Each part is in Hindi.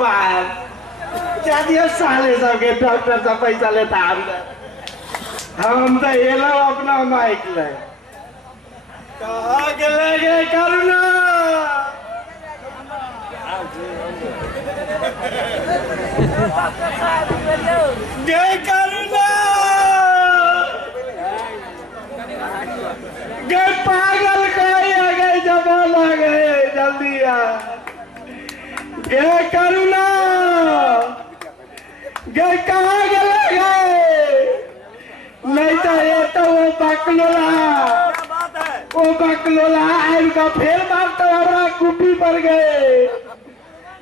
बाहर क्या दिया साले सबके डॉक्टर से पैसा लेता हम तो ये लो अपना माइक ले कहाँ गए करुणा गए करुणा गए पागल कोई आ गए जबान आ गए जल्दी आ गए करुणा गए कहाँ गए नहीं तो ये तो वो बकलोला इनका फेर मारता हमारा कुपी पर गए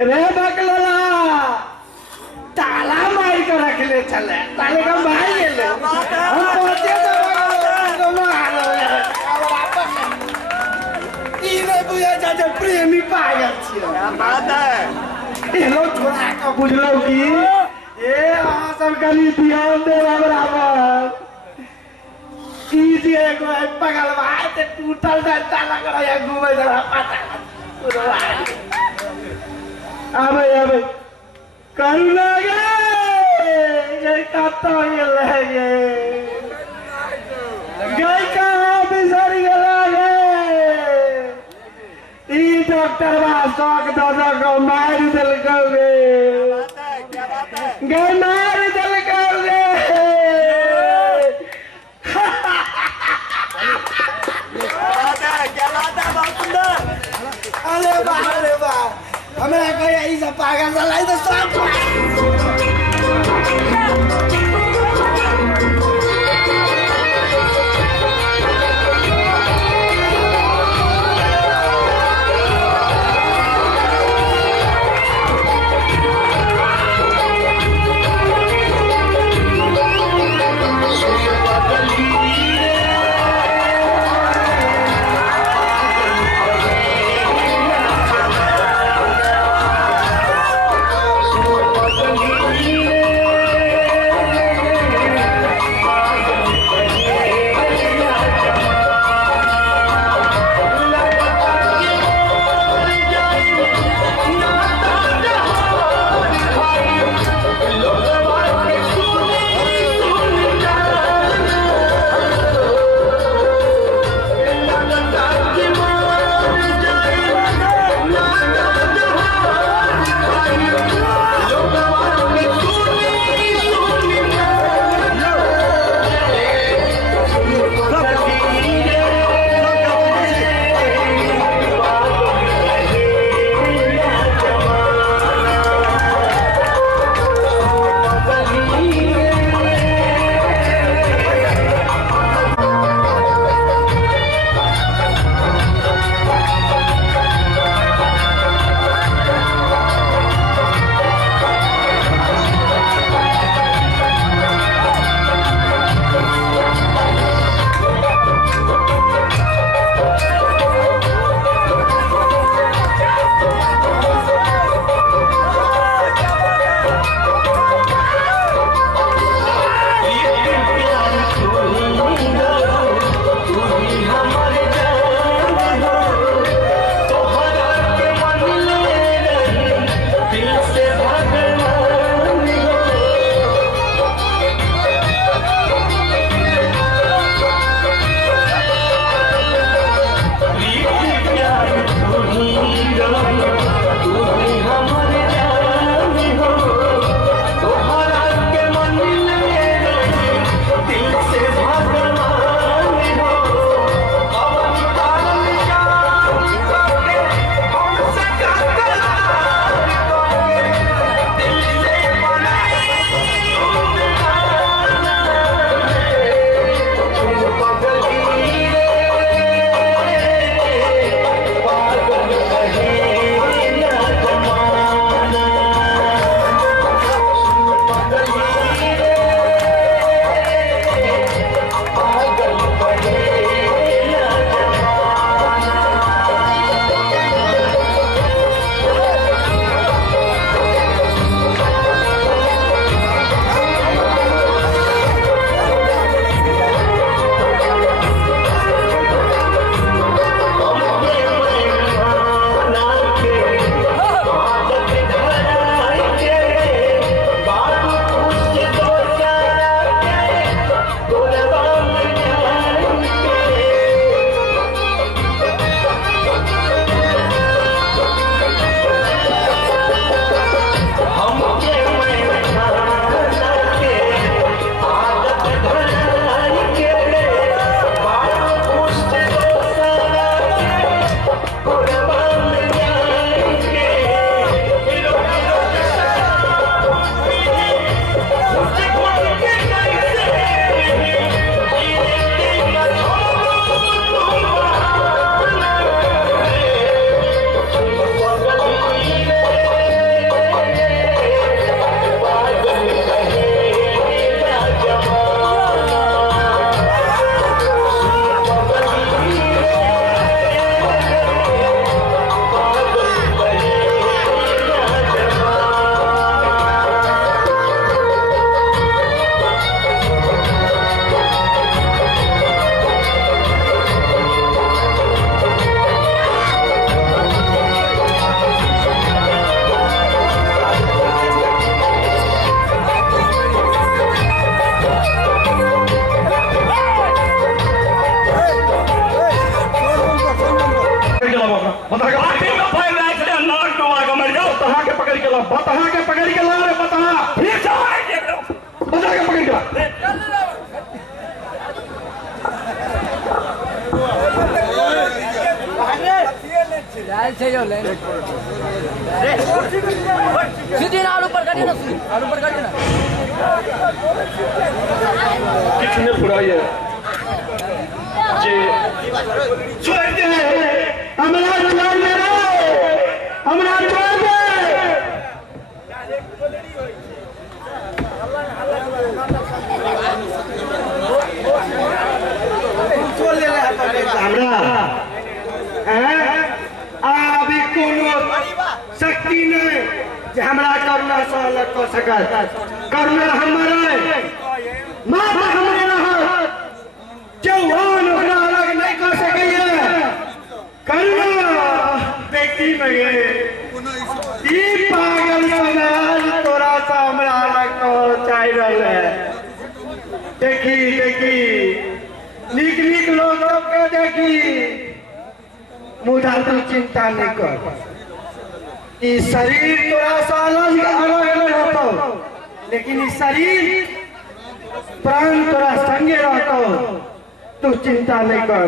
रे बकलोला ताला मार कर रख ले चले ताले का भाई ये ले हम पहुंचे तो इने बुया जाजे प्रेमी पागल छियो बात है ये लो छोरा का बुझलो की ये आसम कली ध्यान दे बराबर कीजिए को पगल भाई ते टूटल डंडा लग रहा है घूमे जरा पता अबे करुणा गए काटा ये लगे गए कहाँ बिसर गए ई डॉक्टर बा शौक दादा को मार दिल करोगे गए मार दिल करोगे अरे वाह हमें कोई ऐसा पागल चलाई तो सब Thank you. आखिर में फैल रहा है नाक डुबा के मर जाओ। बतहा के पकड़ के ला, बतहा के पकड़ के ला रे बतहा, ठीक है बतहा के पकड़ के ला। सीधी ना आलू पर काटिए ना, आलू पर काटिए ना। किसने बुराई है जी? छोड़ दे हमारा छोड़ दे रे, हमारा छोड़ दे। अभी कोनो शक्ति नहीं जे हमरा करुणा से अलग कर सकत। करुणा हमारे माता हमरे रहत, जवान ओकरा अलग नहीं कर सकैया। करुणा व्यक्ति में ई पागल समाज तोरा से हमरा अलग कर चाह रहले। देखी देखी नीक नीक लोग के देखी, मुदा तू चिंता नहीं कर। ई शरीर तोरा से अलग रहतो, लेकिन ई शरीर प्राण तोरा संगे रहतो। तू चिंता नहीं कर।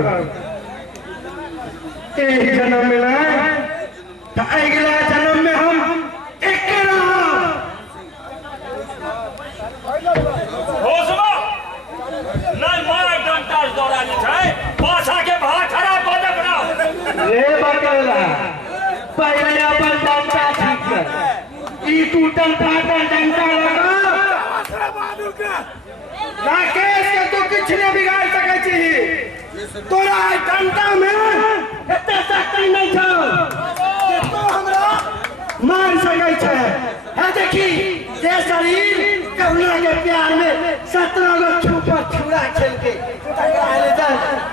एक जन्म में ना तो अगला जन्म में हम एक रे बकेला पहले अपन डंडा ठीक कर। ई टूटल फाटल डंडा लगा राकेश के तू किछ नहीं बिगाड़ सकै छी। तोरा डंडा में एते शक्ति नहीं छौ जे तू हमरा मार सकै छै। है देखी जे शरीर करुणा के प्यार में 17 गो छुपा छुरा खेल के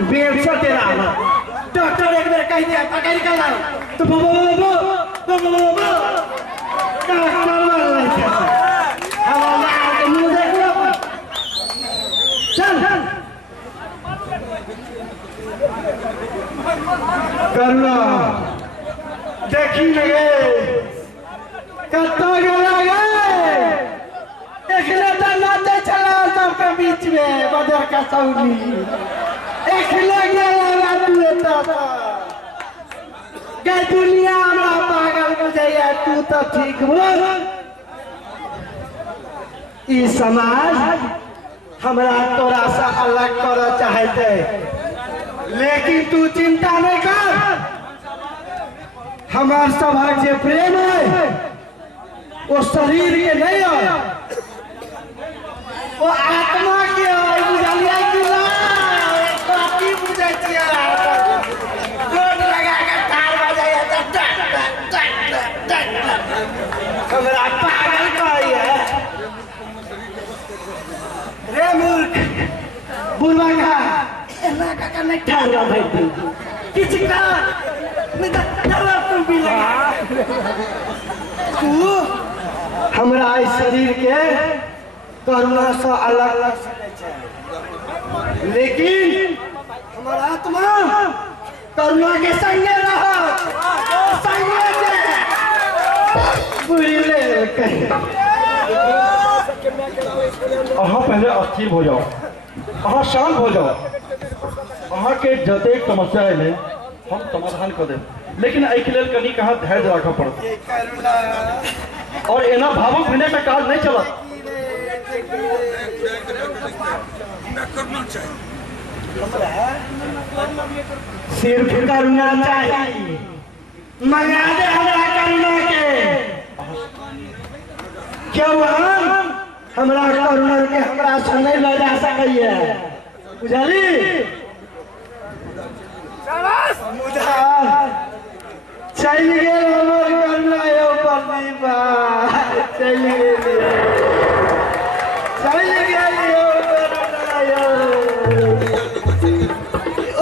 बेर से तेरा डॉक्टर एक बार कह दिया पकड़ के लाओ तो बो मुंह देख लो। चल करुणा देखी लगे कत्तो लगे देखले तो नाते चला सबके बीच में बदर का सऊदी एक लगे लगा तू के दुनिया में पागल बुझैया। तू तो ठीक बोल। ई समाज हमरा तोरा से अलग कर चाहते, लेकिन तू चिंता नहीं कर। हमार सभा जे प्रेम है वो शरीर के नहीं है, वो आत्मा के है। बुझलिए कि नहीं बुझे लगा के तार बजाया हमरा पागल कहिए रे मूर्ख बुलवा का एना का नहीं ठार रहा भाई किछ का नहीं तो डरा तू भी लगा। तू हमरा इस शरीर के करुणा से अलग अलग सके छै, लेकिन हमारा आत्मा करुणा के संगे रहो संगे जे बुरी ले कहीं। अहाँ पहले अस्थिर हो जाओ, अहाँ शांत हो जाओ। अहाँ के जतेक समस्या है हम समाधान कर दें, लेकिन एहि लेल कनी कहाँ धैर्य रखा पड़त और एना भावुक होने में काज नहीं चलत। सिर्फ करुणा चाहिए, मंगा दे हमरा करुणा के। क्यों हमरा करुणा के हमरा से नहीं ले जा सकैया। बुझली चल गेल हमर करुणा यो परदीपा चल गेल यो करुणा यो।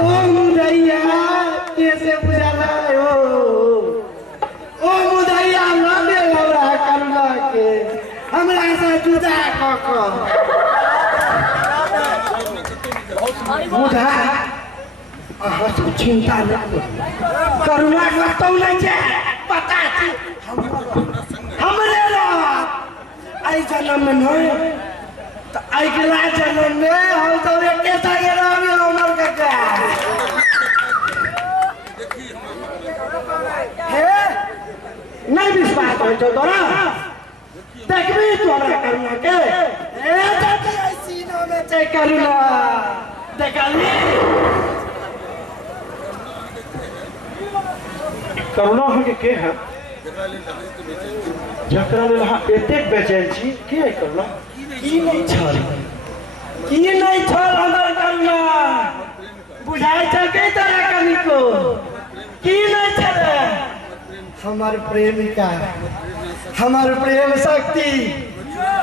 ओ मुदैया कैसे बुझला हो, ओ मुदैया ना दे हमरा करुणा के हमरा से जुदा क बुझा अहाँ सब चिंता नहीं करुणा करतौ नहीं छै पता छी हमरे रात आई जन्म में नहीं तो अगला जन्म में हम सब एके संगे रहबे हमर कका हे नहीं विश्वास होइ छौ तोरा देखबी तोरा करुणा के ए दादी ऐसी ना में छै करुणा देखली करुणा के है जकरा लेल अहाँ एतेक बेचैन छी के है करुणा की नहीं छल हमर करुणा बुझाई छै के तरह कनिको की नहीं छल हमर प्रेमिका हमर प्रेम शक्ति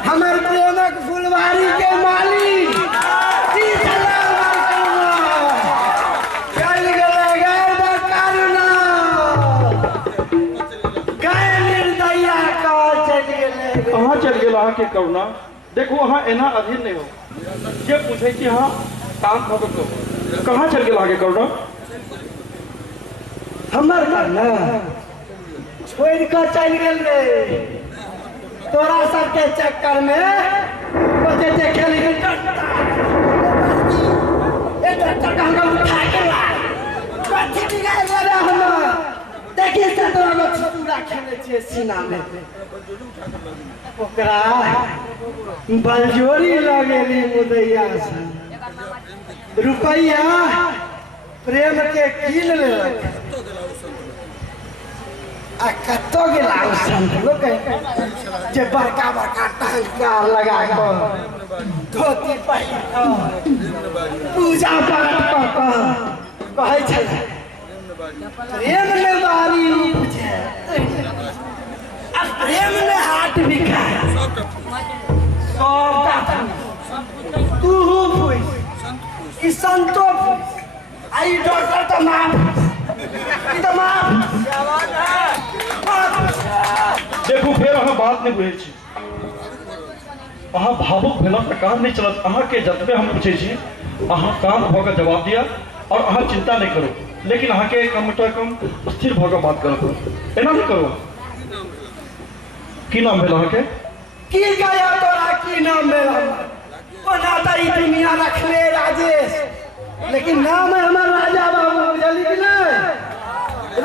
हमर प्रेमक फुलवारी के मालिक की छल हमर करुणा चल गेलै गाय करुणा गाय निर्दया का चल गेलै अहाँ चल गेल अहाँ के करुणा देखो अहाँ एना अधीर नहीं हो जे पूछे कि हाँ काम भऽ कऽ कहाँ चल गेल अहाँ के करुणा हमर करुणा छोड़ कर चल गेल रे तोरा सबके चक्कर में बजे देखे लगे उठा के कथी बिगाड़ लेबे हम देखिए से तोरा पूरा खेले छिए सीना में ओकरा बलजोरी लगेली मुदैया से रुपैया प्रेम के कीन लेलक आ कत्तो गेला संत लोग जे बड़का बड़का टंका लगा के धोती पहिर के पूजा पाठ कऽ कहै छै प्रेम में बारी उपजे आ प्रेम में हाथ बिकाय सबटा तू फुस ई संतो आई डॉक्टर तो माफ ई तो माफ क्या बात है देखो फिर अहाँ बात नहीं बुझे छी अहाँ भावुक भेला तऽ काम नहीं चलत अहाँ के जतबे हम पूछे छी अहाँ काम भऽ कऽ जवाब दिया और अहाँ चिंता नहीं करो लेकिन अहाँ के कम से कम स्थिर भऽ कऽ बात करो एना नहीं करो की नाम भेल अहाँ के की गया तोरा की नाम भेल ओना तऽ ई दुनिया रखले राजेश लेकिन नाम है हमार राजा बाबू बुझली कि नहीं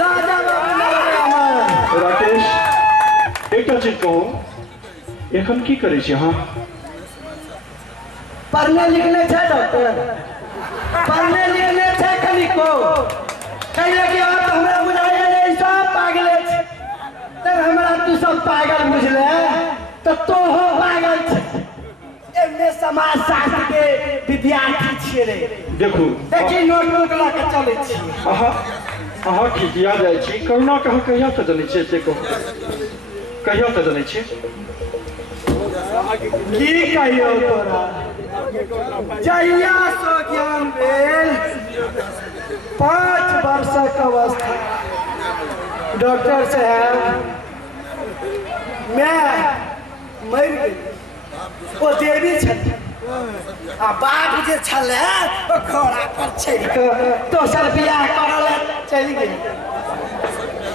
राजा बाबू नाम है हमर राकेश एकटा चीज कहू एखन की करै छी अहाँ पढ़ने लिखने छै डॉक्टर पढ़ने लिखने छै कनिको कहिए कि आप हमरा बुझाइए जे सब पागले छै तब हमरा तू सब पागल बुझले तो तोहो पागल छै एने समाज शास्त्र के विद्यार्थी छियै रे देखू देखी नोटबुक ला के चलै छी अहाँ खिसिया जाइ छी करुणा कहाँ कहिया से जनै छियै से कहू कहिया से जनै छियै की कहियो तोरा जहिया सो ज्ञान भेल 5 वर्षक अवस्था डॉक्टर साहब मैं मरि गेली ओ देवी छथिन आ बाप जे छलै ओ घोड़ा पर चढ़ि कऽ दोसर बियाह करल चलि गेल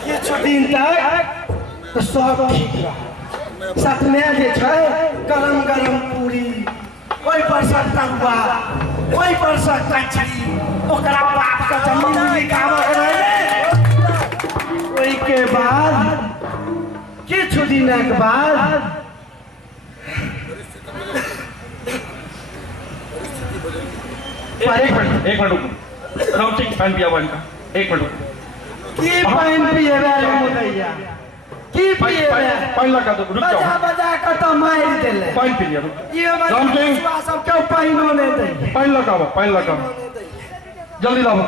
किछु दिन तक तो सब ठीक रहा सतमे जे छै गरम गरम पूरी ओहि पर से तरुआ ओहि पर से कचरी ओकरा बाप के जमीन लिखावल रहै ओहि के बाद किछु दिनक बाद एक मिनट राम सिंह पानी पिया का एक मिनट की पानी पिए रे मुदैया की पिए रे पानी लगा दो रुक जाओ बजा बजा के तो मार देले पानी पी लिया रुक ये राम सिंह विश्वास सब क्यों पानी नहीं दे पानी लगाओ जल्दी लाओ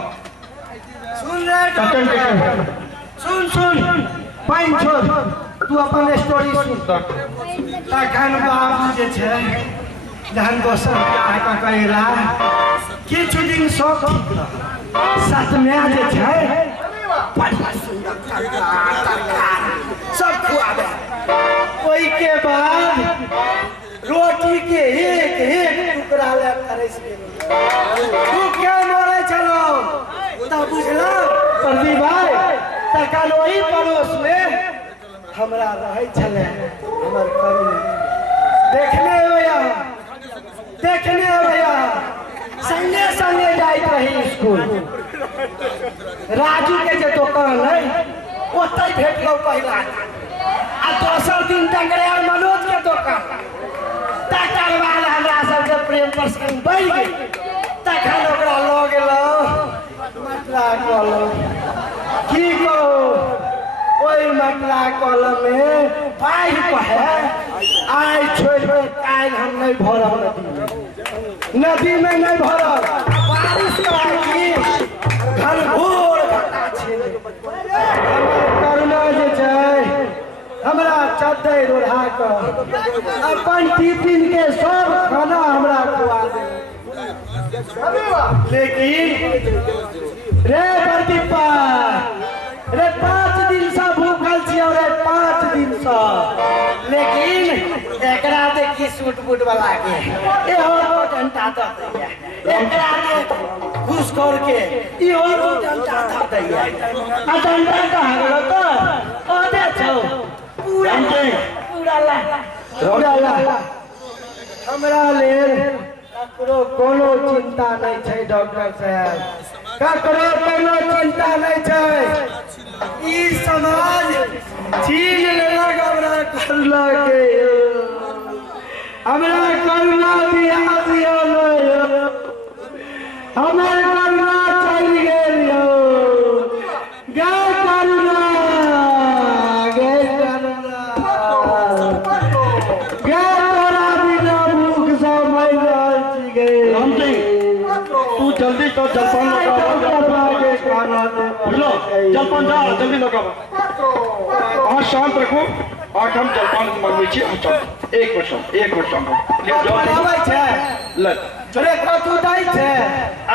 सुन रे डॉक्टर सुन पानी छोड़ तू अपन स्टोरी सुन तखन बाबू जे छै जहन दोसर बियाह कऽ कएला किछु दिन सब ठीक रह सतमे जे छै बड़ सुंदर तरकारी सब खुआबे ओहि के बाद रोटी के एक टुकड़ा ले तरस गेल तू क्या बोले चलो बुझलो प्रदीप भाई तखन वही पड़ोस में हमरा रहे छले हमर करुण देखने भैया संगे संगे जाइत रही स्कूल राजू के जे दुकान है ओतै भेटलो पहिला आ दोसर दिन टंगरे और मनोज के दुकान तकर बाद हमरा सबके प्रेम प्रसंग बढ़ गेल तखन ओकरा लऽ गेलो मतला कॉलम की कहो ओहि मतला कॉलम में पाई कहे आइ छोड़ के काल्हि हम नहीं भरब नदी में नहीं भरब बारिश की घनघोर घटा छे करुणा जे छै हमरा चद्दर ओढ़ा कऽ अपन टिफिन के सब खाना हमरा खुआ दे लेकिन रे प्रदीपा रे 5 दिन से भूखल छियै रे 5 दिन से लेकिन एकरा देखी सूट बूट वाला के एहो डंटा दऽ दैया एकरा के घुस कर के इहो डंटा दऽ दैया आ डंटा कहाँ गेलो तो ओदे छौ पूरा ला हमरा लेल ककरो कोनो चिंता नहीं छै डॉक्टर साहब ककरो कोनो चिंता नहीं छै ई समाज छीन लेलक हमरा करुणा के हमरा करुणा दिया दियो हमर करुणा चल गेल यौ गे करुणा गे करुणा गे तोरा बिना भूख से मर जाई गे राम सिंह तू जल्दी तो जलपान बुझलो जलपान जा जल्दी लगाओ अहाँ शांत रखो आज हम जलपान मंगबै छी एक मिनट ले जाओ आबै छै ले चले कतु दै छै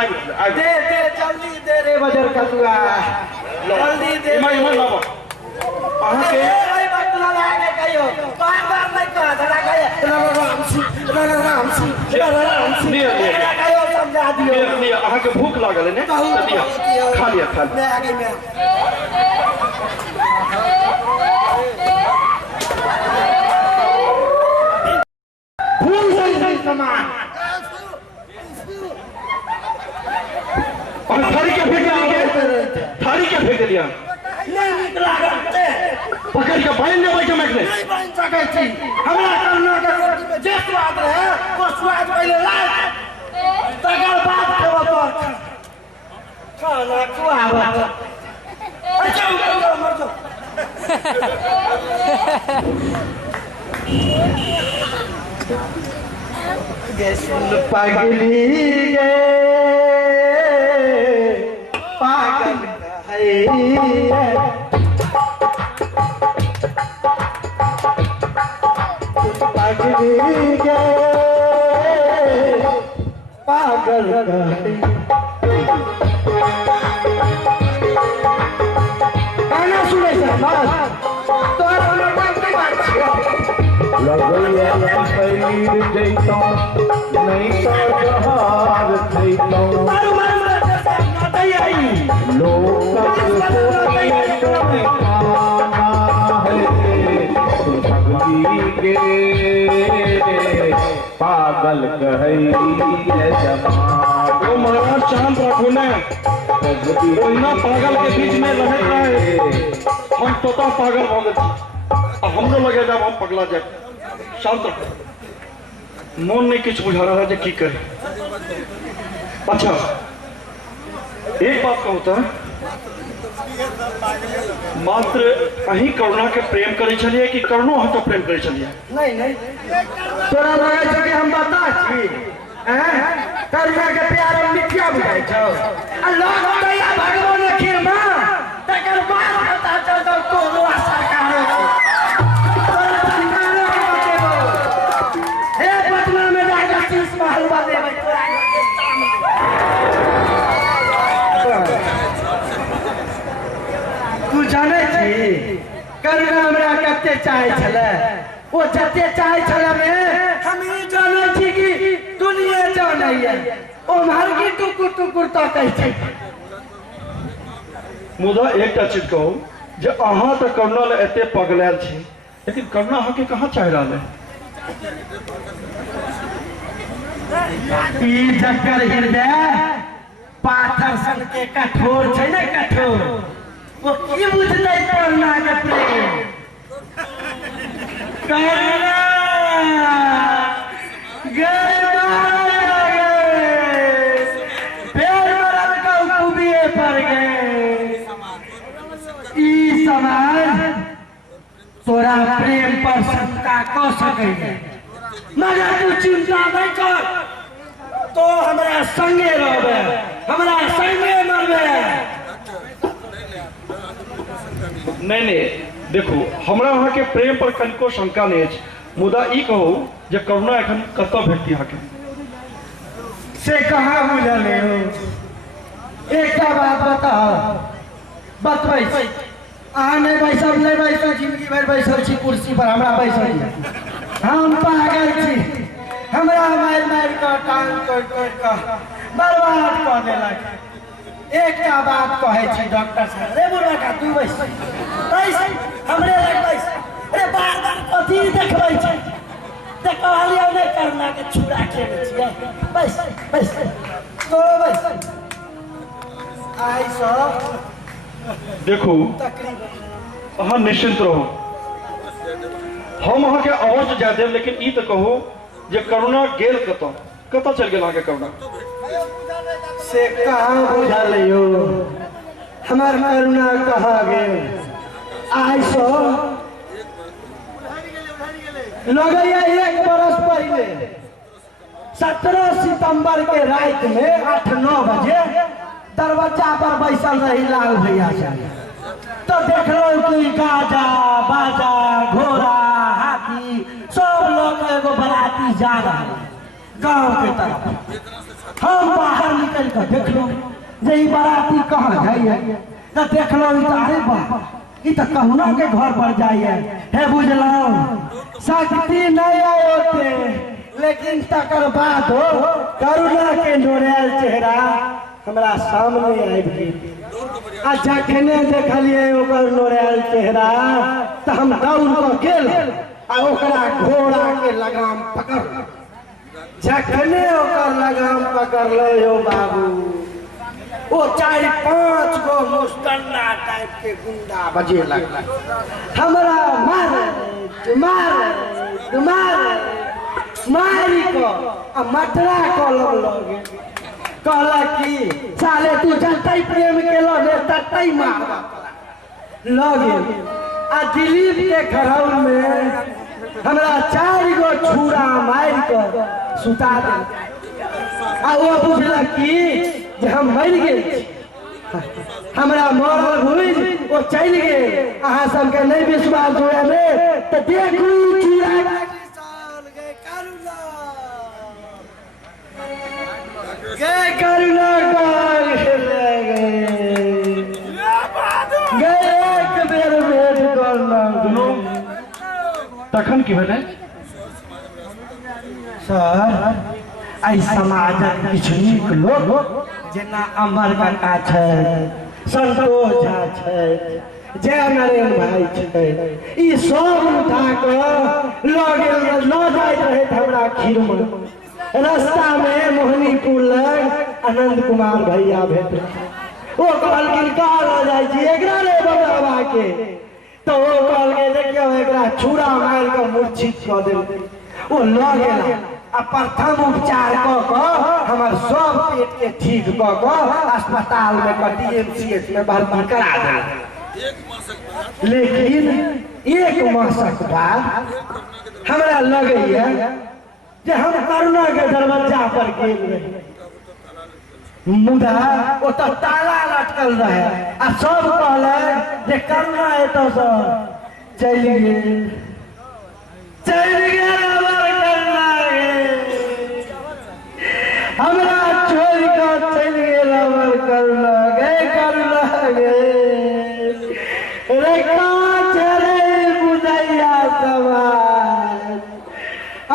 आबि दे जल्दी दे रे बजर कतुआ जल्दी दे इमा लाबो अहाँ के ए बटला लागे कहियो बार नहीं कह धरा कहियो राम सी कहियो समझा दियो नहीं अहाँ के भूख लागल है ने खा लिया मैं आगे में भूल गई सामान और थारी के फेंक दिया नहीं निकला करते पकड़ के बांध ले भाई मैं नहीं बन सकै छी हमरा करना के रोटी में जे स्वाद रहे वो स्वाद पहले लाए तकर बाद खेबो तो खाना खुआबो अच्छा मर जाओ गे सुन पागली गे पागल है पागली गे पागल गाना सुने से बस तोरा लोटा की बात लगैया शरीर जैतो नहीं तो जहार जैतो लोकक सोई ठिकाना है भगवी के पागल कहई जमाना वो महाराज शांत रखो ने ओहिना पागल के बीच में रहे हम तोता पागल हो गए हमरो लगे जब हम पगला जाए शांत रखो मन नहीं कुछ बुझा रहा है कि करे अच्छा एक बात कहूँ तो मात्र अही करुणा के प्रेम करे चलिए कि करुणो हम तो प्रेम करे चलिए नहीं तोरा लगे छै कि हम बता छी करुणा के प्यार हम मिथ्या बुझाइ छौ अल्लाह दया भगवान खीर मां तकर बाद पता चलतौ कोनो सरकार तोरा सरकार बतेबो हे पटना में जाके 30 महल बनेबै तोरा तू जाने छी करुणा हमरा कते चाहे छले वो जते चाहे छले में हम ई जाने छी कि दुनिया जाने है ओ मार की टुकुर टुकुर तो कहै छै मुदा एक टा चीज कहूँ जे अहाँ तो करुणा ले एते पगलायल छी, लेकिन करुणा अहाँ के कहाँ चाह रहा है? ई जकर हृदय पाथर सन के कठोर छै ने, कठोर, वो की बुझतै करुणा के प्रेम? करुणा तोरा प्रेम पर शंका क सके, मगर तू चिंता नहीं कर, तो हमरा संगे रहबे, हमरा संगे मरबे। नहीं देखो, हमरा अहाँ के प्रेम पर कनिको शंका नहीं है, मुदा ई कहू जे करुणा एखन कतऽ भेटती अहाँ के? से कहाँ बुझल हो? एक बात बताओ, बतबै अहाँ नहीं बैसल, नहीं बैसल, जिंदगी भर बैसल छी कुर्सी पर, हमरा बैसल हम पागल छी, हमरा मार मार कर टांग तोड़ कर बर्बाद कर देलक। एक बात कहे छी डॉक्टर साहब, रे बुढ़ा का तू बैस हमरे लग बैस, अरे बार बार कथी देखबै छै, त कहलियै नहीं करना के छुड़ा के छियै, बैस बैस तो बैस। आई सब देखो, अहाँ निश्चिंत रहो, हम अहाँ के अवश्य जा देव, लेकिन ई तो कहो जे करुणा गेल कतऽ चल गेल? अहाँ के करुणा से कहाँ बुझल हो? हमार करुणा कहाँ गेल? आई सो लगैया 1 बरस पहले 17 सितंबर के रात में 8-9 बजे दरवाजा पर बैसल रही लाल भैया से, तो देख लो कि गाजा बाजा घोड़ा हाथी सब लोग एगो बराती जा रहा गांव के तरफ। हम बाहर निकल कर देख लो जे ई बराती कहाँ जाइए, तो देख लो अरे बाप ई तो कहुना के घर पर जाइए है, बुझलो शक्ति नहीं आयोते, लेकिन तकर बाद करुणा के नोरेल चेहरा हमरा सामने आबि गेल। आ जखने देखलिए ओकर नोरेल चेहरा तो हम दौड़ कर गेल आ ओकरा घोड़ा के लगाम पकड़, जखने ओकर लगाम पकड़ले हो बाबू, वो 4-5 गो मुस्टन्ना टाइप के गुंडा बजे लगला, हमरा मार मार मार मारी को आ मटरा कलम लगे, कहला कि साले तू जनता प्रेम के लगे ततई मार लगे। आ दिलीप के घरौल में हमरा 4 गो छुरा मार कर सुता दे, आ वो बुझल कि जे हम मर गेल, हमरा मरल भूज वो चल गेल। अहाँ सबके नहीं विश्वास हुए में तो देखू चूड़ा गए करुणा तखन की भेलै? सर आई समाजक किछु नीक लोग जेना अमर काका छै, संतोष झा छै, जय नरेन भाई छै, ई सब उठा कऽ लऽ जाइत रहे हमरा खीरम। रास्ता में मोहनीपुर लग आनंद कुमार भैया भेट, वो कहलखिन कहाँ लऽ जाइ छी, एकरा रे बाबा के, तो वो कहलकै देखियो एकरा छुरा मार कऽ मूर्छित कऽ देलकै। वो लऽ गेला आ प्रथम उपचार कऽ हमर सब पेट के ठीक कऽ अस्पताल में DMCH में भर्ती करा देलकै। लेकिन 1 मासक बाद हमरा लगैया जे हम करुणा के दरवाजा पर गेल रही, मुदा ओतऽ ताला लटकल रहे आ सब कहले जे करुणा एतऽ से चलि गेल हमरा छोड़ कऽ चलि गेल हमर करुणा गे, करुणा गे रे कहाँ छे बुझैया समाज,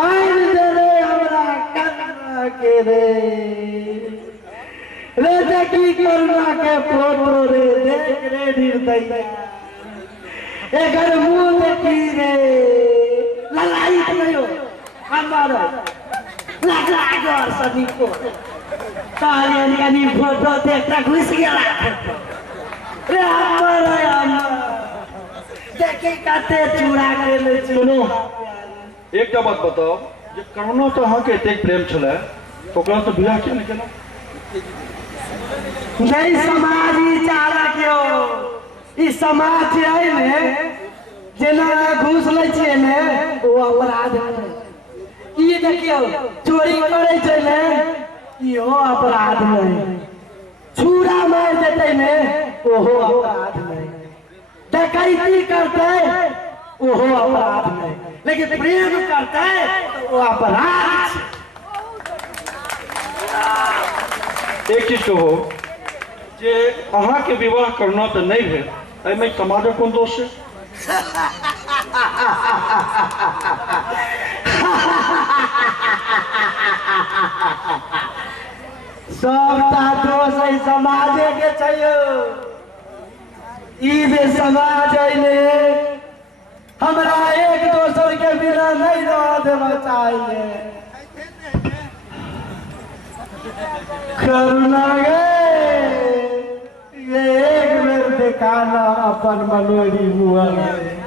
आइन दे रे हमरा करुणा के रे रे देखी करुणा के फोटो रे देख रे निर्दयी एकर मुंह देखी रे ललाई भयो हमार लागो सनी को ताले निकानी फोटो देखता घुस गया रे हमार देखे काते चूड़ा के ले सुनो एकटा बात बताओ जे करुणा तो अहाँ के एतेक प्रेम छलै ओकरा से बियाह किया नहीं केना नहीं समाज ही चारा क्यों इस समाज है ने जेना घूस ले छिए ने वो अपराध है ई देखियो चोरी करे छै ने इहो अपराध नहीं छुरा मार देते ने ओहो अपराध नहीं डकैती करते ओहो अपराध नहीं लेकिन प्रेम करते वो अपराध एक चीज कहो जे अहाँ के विवाह करना तो नहीं भेल एहिमे समाजक कोन दोष है सबटा दोष है समाजे के चाहिए ई जे समाज अइले हमरा एक दोसर के बिना नहीं रह देना चाहिए करुणा गे ये एक बेर दिखाना अपन मनोरी मुआ गए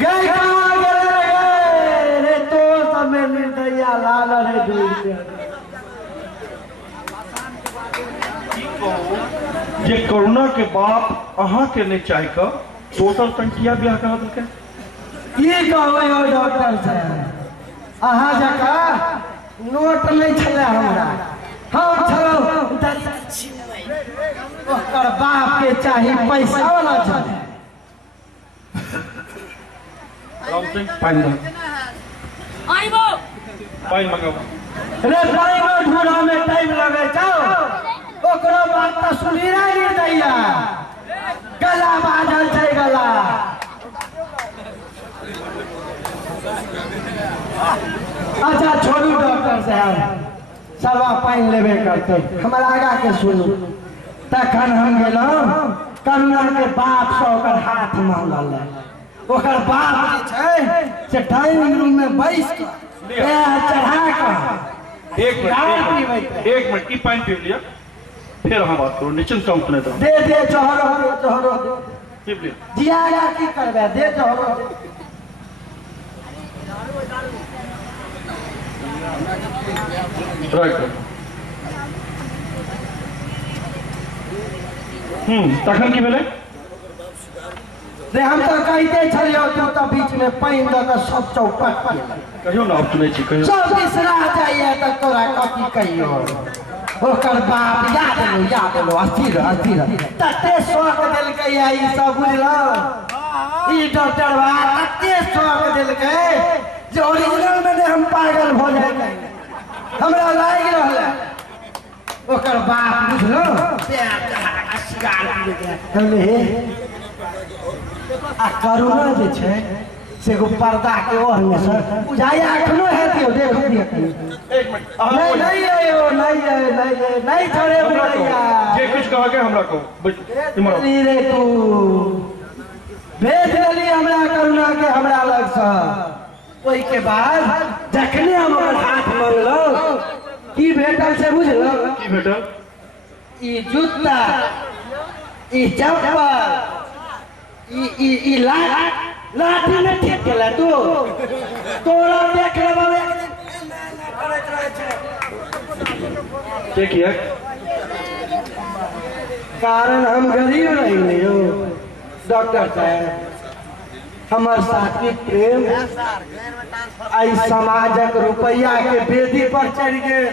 कहाँ गए रे तो समय निर्दया लाल रे दूर जे करुणा के बाप अहाँ के नहीं चाह कर दोसर संख्या बियाह करा देलकै की कहबै ओ डॉक्टर साहब अहाँ जका नोट नहीं छलै हमरा हम छलौ ओकर बाप के चाही पैसा वाला छलै राम सिंह पाइन दो आइबो पाइन मंगाओ रे पाइनो ढूढ़ा में टाइम लगे जाओ ओकरो बात तो सुनी नहीं दैया गला बाजल छै गला अच्छा छोड़ू डॉक्टर साहब सवा पाइन लेबे करते हमारा आगा के सुनू तखन हम गेलहुँ करुणा के बाप से ओकर हाथ मांगल ओकर बाप जे छै से डाइनिंग रूम में बैस के पैर चढ़ा के एक मिनट की पाइन पी लिया फिर हम बात करो निश्चिंत काम सुने तो दे दे चहरो पी लिया जियागा की करबे दे चहरो राइट तखन की भेलै रे हम तो कहते छलियो तू तो बीच में पाइन द के सब चौपट कहियो ना आप सुनै छी कहियो सब बिसरा जाइए तो तोरा कथी कहियो ओकर बाप याद लो अस्थिर तते शौक देलकै ई सब बुझलो ई डॉक्टर बा तते शौक देलकै जे ओरिजिनल में हम पागल हो जाए हमरा लाग रहले ओकर बाप बुझलो पैर चढ़ा के सिगार पी ले आ करुणा जे छै से एगो पर्दा के ओर में सर बुझाया एखनो हेतियो देख लियो एक मिनट नहीं छोड़े बुढ़ैया जे कुछ कहा के हमरा को इमरो रे तू भेज देली हमरा करुणा के हमरा लग से ओई के बाद जखने हम ओकर हाथ मांगलो की भेटल से बुझलो की भेटल ई जूता ई चप्पल ई लाठी में ठीक केला तू तोरा देख लेबो एक दिन करैत रहै छै के किया कारण हम गरीब रही हो डॉक्टर साहब हमर सात्विक प्रेम आई समाजक रुपया के बेदी पर चढ़ गए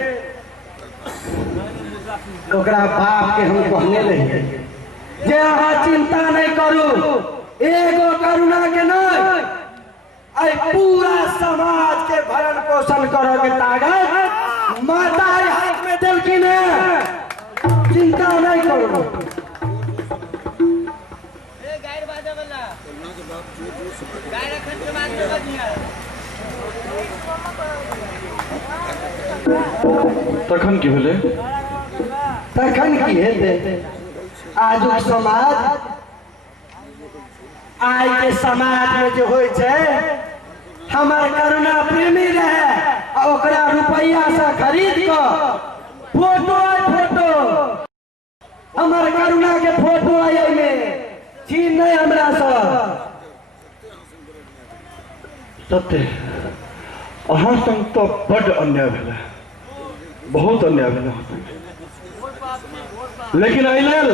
ओकरा बाप के हम कहने रही जे अहाँ चिंता नहीं करू एगो करुणा के नहीं आई पूरा समाज के भरण पोषण करे के ताकत माता हाथ में देलखिन है चिंता नहीं करू तखन की भेलै तखन की हेतै आजुक समाज आइ के समाज में जो होय छै हमर करुणा प्रेमी रहे आ ओकरा रुपैया से खरीद क फोटो हमर करुणा के फोटो आय में चीन नहीं हमरा से सत्य अहाँ संग तो बड़ अन्याय भेल, बहुत अन्याय भेल, लेकिन एहि लेल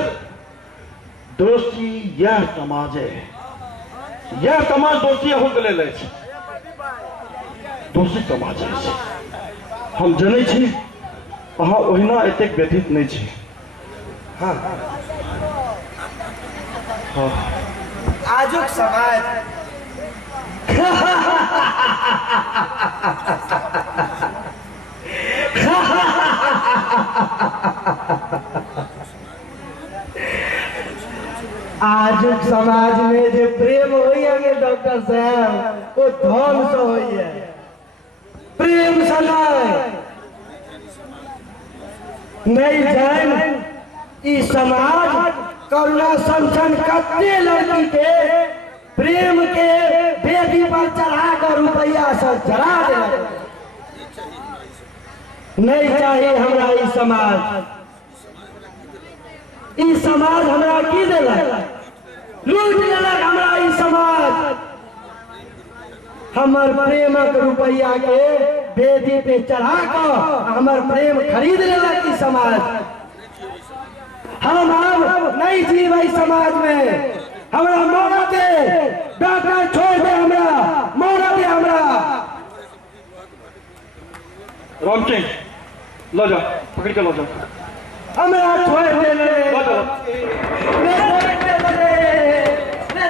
दोषी यह समाज है, यह समाज दोषी होके लेल अछि, दोषी समाज अछि। हम जनै छी अहाँ ओहिना एतेक व्यथित नहीं छी। हाँ हाँ आजुक समाज आजुक समाज में जो प्रेम होइए डॉक्टर साहब वो धन से होइए, प्रेम से नहीं जान ई समाज करुणा संसन कते लड़की के प्रेम के बेदी पर चढ़ा कर रुपया से जरा दे। नहीं चाहिए हमरा ई समाज, ई समाज हमरा की देलक, लूट लेलक हमरा ई समाज। हमर प्रेमक रुपया के बेदी पे चढ़ा कर हमर प्रेम खरीद लेलक ई समाज। हम अब नहीं जीव ई समाज में, हमरा मौका दे, डॉक्टर छोड़ दे, हमरा मौका दे, हमरा राम सिंह लो जा, पकड़ के लो जा, हमरा छोड़ दे, लो जा।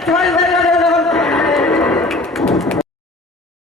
छोड़ दे, छोड़ दे।